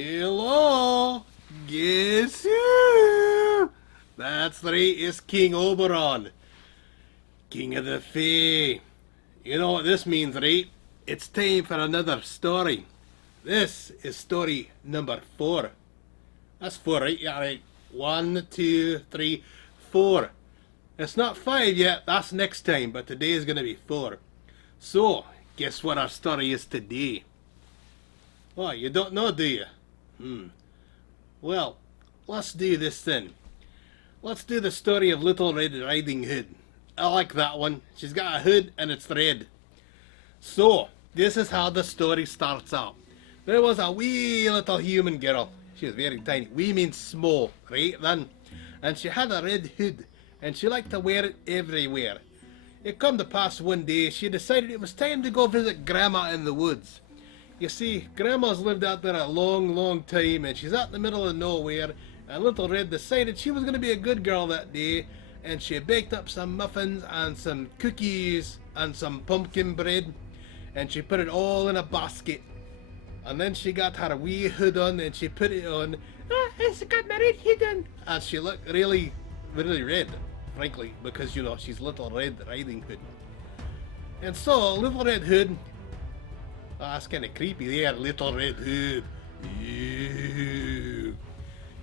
Hello! Guess who? That's right, it's King Oberon, King of the Fae. You know what this means, right? It's time for another story. This is story number 4. That's 4, right? Yeah, right. 1, 2, 3, 4. It's not 5 yet, that's next time, but today is going to be 4. So, guess what our story is today? Oh, you don't know, do you? Well, let's do this then. Let's do the story of Little Red Riding Hood. I like that one. She's got a hood and it's red. So, this is how the story starts out. There was a wee little human girl. She was very tiny. Wee means small, right then? And she had a red hood and she liked to wear it everywhere. It come to pass one day she decided it was time to go visit Grandma in the woods. You see, Grandma's lived out there a long time and she's out in the middle of nowhere, and Little Red decided she was going to be a good girl that day, and she baked up some muffins and some cookies and some pumpkin bread, and she put it all in a basket. And then she got her wee hood on and she put it on. It's got my red hood on. And she looked really red, frankly, because, you know, she's Little Red Riding Hood. And so, Little Red Hood, that's kind of creepy there, Little Red Hood. Ew.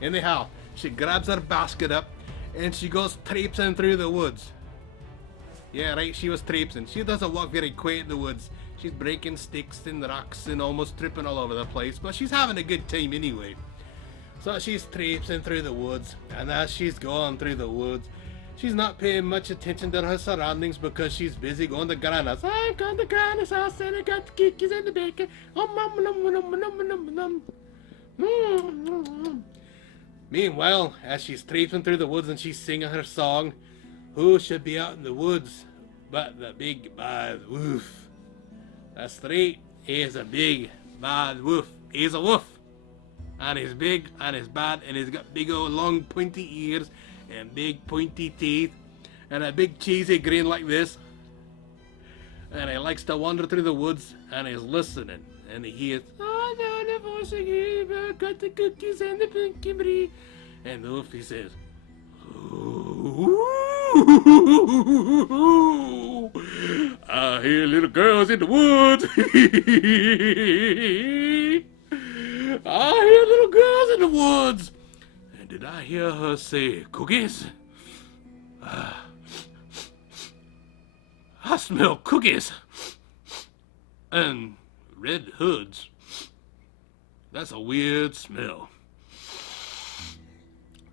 Anyhow, she grabs her basket up and she goes traipsing through the woods. Yeah, right, she was traipsing. She doesn't walk very quiet in the woods. She's breaking sticks and rocks and almost tripping all over the place, but she's having a good time anyway. So she's traipsing through the woods, and as she's going through the woods, she's not paying much attention to her surroundings because she's busy going to Grandma's. I got the Grandma's house and I got the cookies and the bacon. Meanwhile, as she's traipsing through the woods and she's singing her song, who should be out in the woods but the big bad wolf? That's right, he's a big bad wolf. He's a wolf. And he's big and he's bad and he's got big old long pointy ears and big pointy teeth and a big cheesy grin like this, and he likes to wander through the woods and he's listening and he hears, oh no, the voice again, got the cookies and the pumpkin bread, and the wolf he says, I hear little girls in the woods. I hear little girls in the woods. And did I hear her say cookies? I smell cookies and red hoods. That's a weird smell.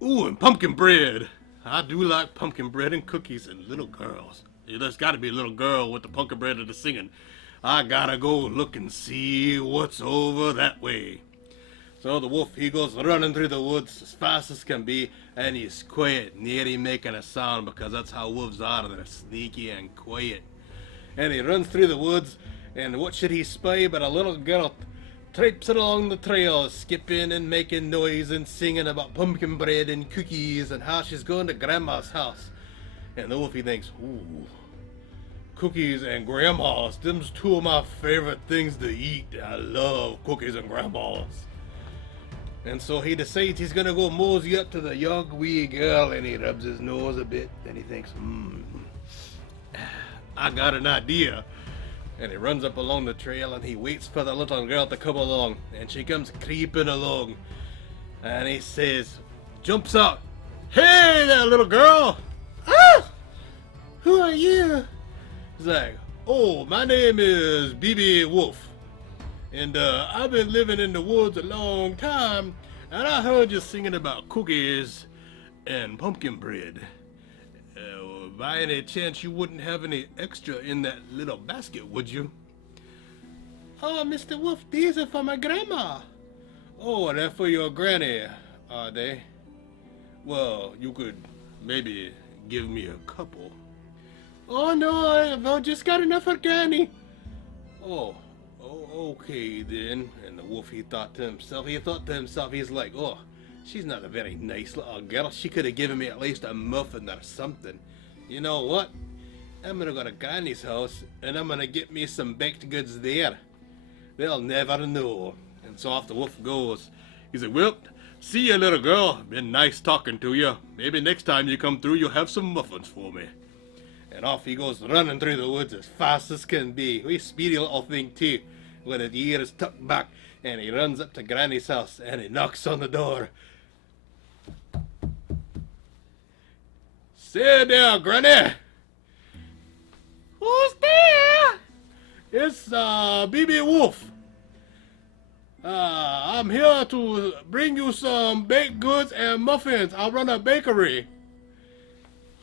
Ooh, and pumpkin bread. I do like pumpkin bread and cookies and little girls. Yeah, there's got to be a little girl with the pumpkin bread and the singing. I gotta go look and see what's over that way. So the wolf, he goes running through the woods as fast as can be, and he's quiet, nearly making a sound, because that's how wolves are. They're sneaky and quiet. And he runs through the woods, and what should he spy but a little girl traipsing along the trail, skipping and making noise and singing about pumpkin bread and cookies and how she's going to Grandma's house. And the wolf, he thinks, ooh, cookies and grandmas, them's two of my favorite things to eat. I love cookies and grandmas. And so he decides he's gonna go mosey up to the young wee girl, and he rubs his nose a bit and he thinks, I got an idea. And he runs up along the trail and he waits for the little girl to come along, and she comes creeping along, and he says, jumps out, hey there little girl. Ah! Who are you? He's like, oh, my name is BB Wolf, and I've been living in the woods a long time, and I heard you singing about cookies and pumpkin bread. By any chance you wouldn't have any extra in that little basket, would you? Oh, Mr. Wolf, these are for my grandma. Oh, they're for your granny, are they? Well, you could maybe give me a couple. Oh no, I've just got enough for granny. Oh, okay then. And the wolf, he thought to himself, he's like, oh, she's not a very nice little girl. She could have given me at least a muffin or something. You know what? I'm gonna go to Granny's house and I'm gonna get me some baked goods there. They'll never know. And so off the wolf goes. He's like, well, see you, little girl. Been nice talking to you. Maybe next time you come through, you'll have some muffins for me. And off he goes running through the woods as fast as can be. We speedy little thing too, with his ears tucked back, and he runs up to Granny's house and he knocks on the door. Say there, Granny. Who's there? It's BB Wolf. I'm here to bring you some baked goods and muffins. I run a bakery.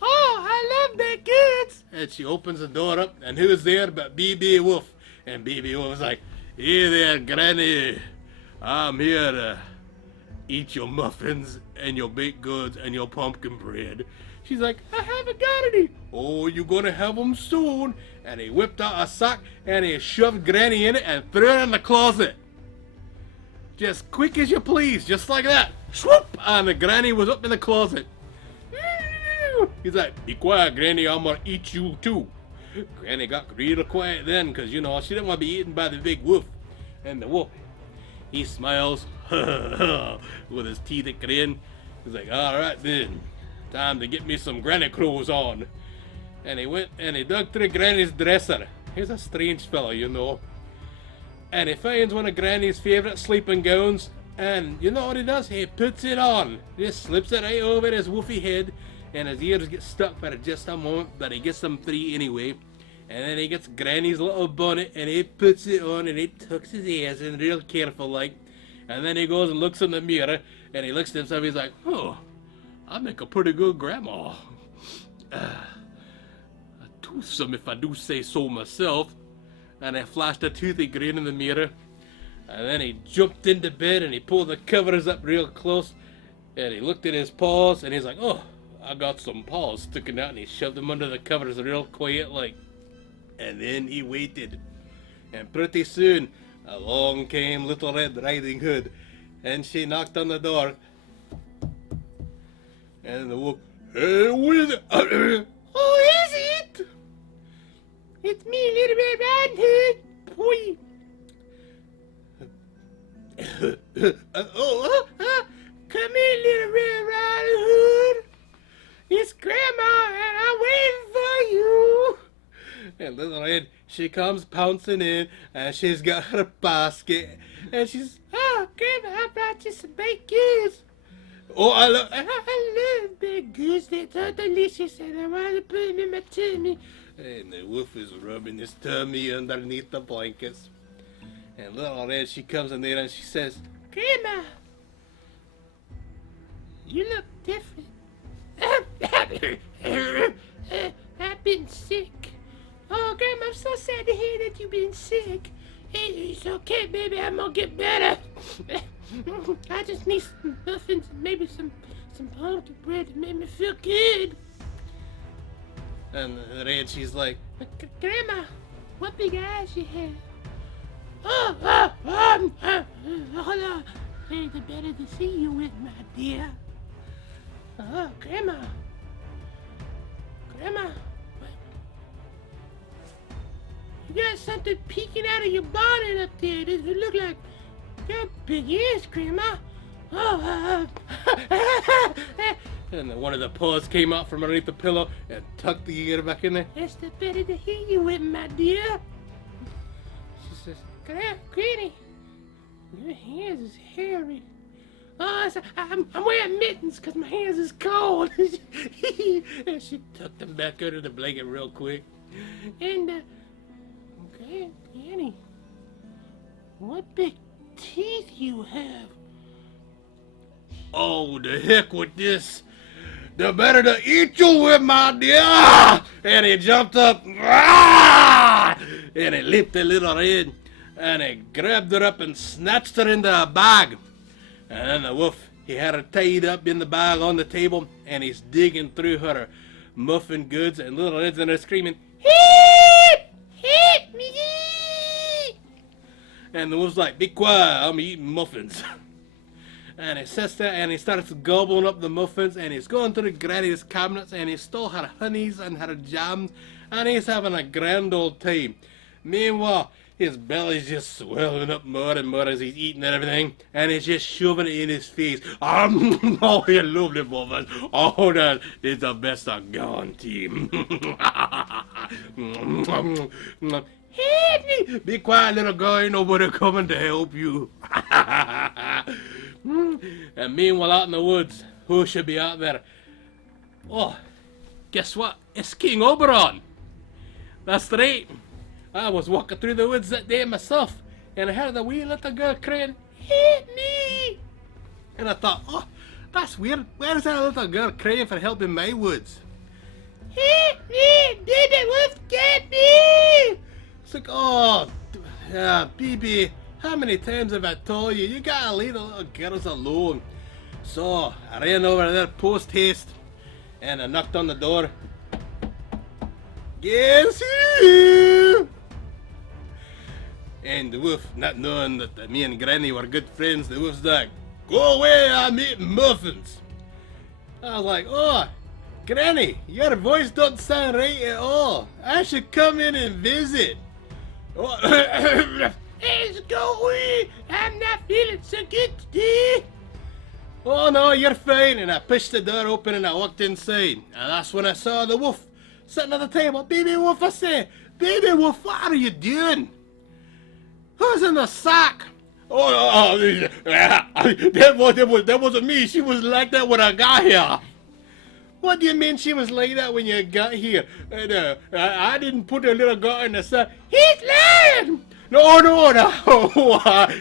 Oh, I love baked goods. And she opens the door up, and who's there but BB Wolf? And BB Wolf's like, hey there, Granny. I'm here to eat your muffins and your baked goods and your pumpkin bread. She's like, I haven't got any. Oh, you're gonna have them soon. And he whipped out a sack and he shoved Granny in it and threw it in the closet. Just quick as you please, just like that. Swoop! And the Granny was up in the closet. He's like, be quiet, Granny, I'm gonna eat you too. Granny got real quiet then, because, you know, she didn't want to be eaten by the big wolf. And the wolf, he smiles with his teeth at grin. He's like, alright then, time to get me some granny clothes on. And he went and he dug through Granny's dresser. He's a strange fellow, you know. And he finds one of Granny's favourite sleeping gowns. And you know what he does? He puts it on. He just slips it right over his woofy head. And his ears get stuck for just a moment, but he gets them free anyway. And then he gets Granny's little bonnet and he puts it on and he tucks his ears in real careful like. And then he goes and looks in the mirror and he looks at himself. He's like, oh, I make a pretty good grandma. Toothsome if I do say so myself. And I flashed a toothy grin in the mirror. And then he jumped into bed and he pulled the covers up real close. And he looked at his paws and he's like, oh, I got some paws sticking out. And he shoved them under the covers real quiet like. And then he waited. And pretty soon, along came Little Red Riding Hood. And she knocked on the door. And the wolf, hey, with who is it? It's me, Little Red Riding Hood. Boy. Come in, Little Red Riding Hood. It's Grandma, and I'm waiting for you. And Little Red, she comes pouncing in, and she's got her basket, and she's, oh, Grandma, I brought you some baked goods. Oh, I love baked goods. They're so delicious, and I want to put them in my tummy. And the wolf is rubbing his tummy underneath the blankets. And Little Red, she comes in there and she says, Grandma, you look different. I've been sick. Oh, Grandma, I'm so sad to hear that you've been sick. It's okay, baby, I'm gonna get better. I just need some muffins and maybe some pumpkin bread to make me feel good. And Red, she's like, Grandma, what big eyes you have? Hold on. It's better to see you with, my dear. Oh, Grandma. Grandma, what? You got something peeking out of your bonnet up there. Does it look like your big ears, Grandma? Oh, And one of the paws came out from underneath the pillow and tucked the ear back in there. It's the better to hear you with, my dear. She says, Granny, your hands is hairy. Oh, I'm wearing mittens because my hands is cold. And she tucked them back under the blanket real quick. And, Granny, what big teeth you have. Oh, the heck with this. The better to eat you with, my dear. And he jumped up. And he leaped a Little Red. And he grabbed her up and snatched her into a bag. And then the wolf, he had her tied up in the bag on the table. And he's digging through her muffin goods. And Little Red's in there screaming, Help! Help me! And the wolf's like, be quiet, I'm eating muffins. And he sits there and he starts gobbling up the muffins and he's going through Granny's cabinets and he stole her honeys and her jams and he's having a grand old time. Meanwhile, His belly's just swelling up more and more as he's eating and everything, and he's just shoving it in his face. Oh, you lovely muffins. Oh, that is the best I've gone, team. Help me! Be quiet, little guy. Nobody coming to help you. And meanwhile, out in the woods, who should be out there? Oh, guess what? It's King Oberon. That's right. I was walking through the woods that day myself, and I heard the wee little girl crying, "Help me!" And I thought, oh, that's weird. Where is that little girl crying for help in my woods? Help me! Baby wolf, get me! It's like, oh, BB, how many times have I told you? You gotta leave the little girls alone. So I ran over there post haste, and I knocked on the door. Guess who? And the wolf, not knowing that me and Granny were good friends, the wolf's like, "Go away, I'm eating muffins." I was like, oh, Granny, your voice don't sound right at all. I should come in and visit. Oh, let's go away. I'm not feeling so good today. Oh no, you're fine. And I pushed the door open and I walked inside. And that's when I saw the wolf sitting at the table. "Baby wolf," I say. "Baby wolf, what are you doing? Who's in the sack?" Oh, that wasn't me. She was like that when I got here. What do you mean she was like that when you got here? I didn't put a little guy in the sack. He's lying! No,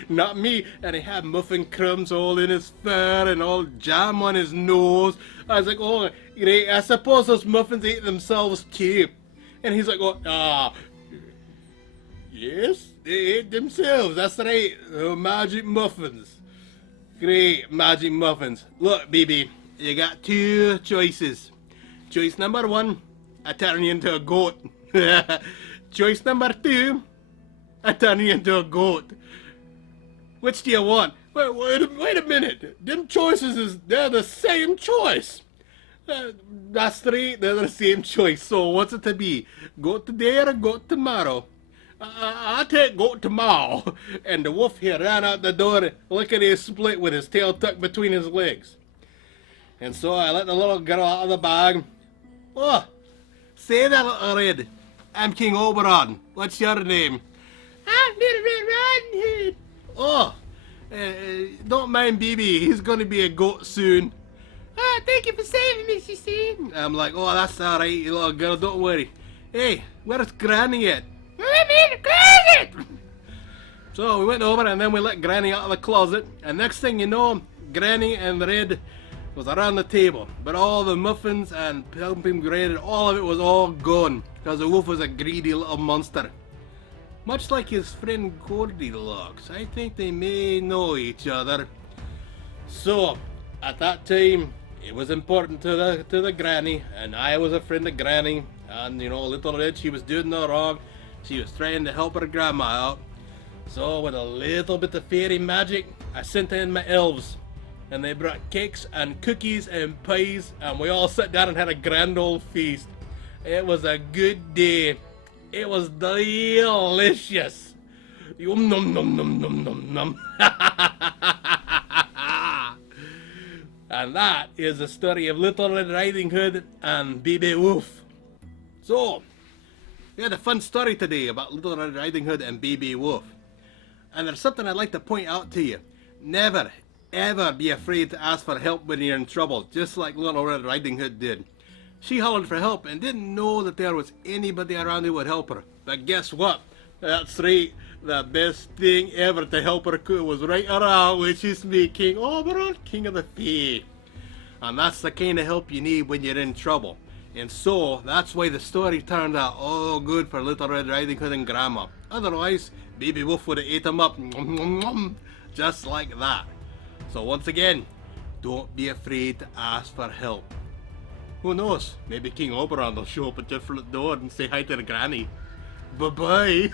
not me. And he had muffin crumbs all in his fur and all jam on his nose. I was like, oh, great. I suppose those muffins ate themselves too. And he's like, oh, yes, they ate themselves. That's right. Magic muffins. Great, magic muffins. Look, baby, you got two choices. Choice number one, I turn you into a goat. Choice number two, I turn you into a goat. Which do you want? Wait a minute. Them choices they're the same choice. That's right, they're the same choice. So what's it to be? Goat today or goat tomorrow? I'll take goat tomorrow. And the wolf here ran out the door, licking his split with his tail tucked between his legs. And so I let the little girl out of the bag. Oh, say that, little red. I'm King Oberon. What's your name? I'm Little Red Riding Hood. Oh, don't mind BB. He's going to be a goat soon. Ah, thank you for saving me, she said. I'm like, oh, that's all right, you little girl. Don't worry. Hey, where's Granny at? I'm in the closet. So we went over and then we let Granny out of the closet. And next thing you know, Granny and Red was around the table. But all the muffins and pumpkin bread, all of it was all gone. Because the wolf was a greedy little monster. Much like his friend Goldilocks, I think they may know each other. So, at that time, it was important to the Granny, and I was a friend of Granny. And you know, little Red, she was doing no wrong. She was trying to help her grandma out. So, with a little bit of fairy magic, I sent in my elves. And they brought cakes and cookies and pies, and we all sat down and had a grand old feast. It was a good day. It was delicious. Yum num num num num num num. And that is the story of Little Red Riding Hood and BB Wolf. So, we had a fun story today about Little Red Riding Hood and BB Wolf. And there's something I'd like to point out to you. Never, ever be afraid to ask for help when you're in trouble, just like Little Red Riding Hood did. She hollered for help and didn't know that there was anybody around who would help her. But guess what? That's right. The best thing ever to help her was right around, which is me, King Oberon, King of the Fae. And that's the kind of help you need when you're in trouble. And so, that's why the story turned out all good for Little Red Riding Hood and Grandma. Otherwise, Baby Wolf would have ate them up. Just like that. So once again, don't be afraid to ask for help. Who knows? Maybe King Oberon will show up at your front door and say hi to the granny. Bye-bye.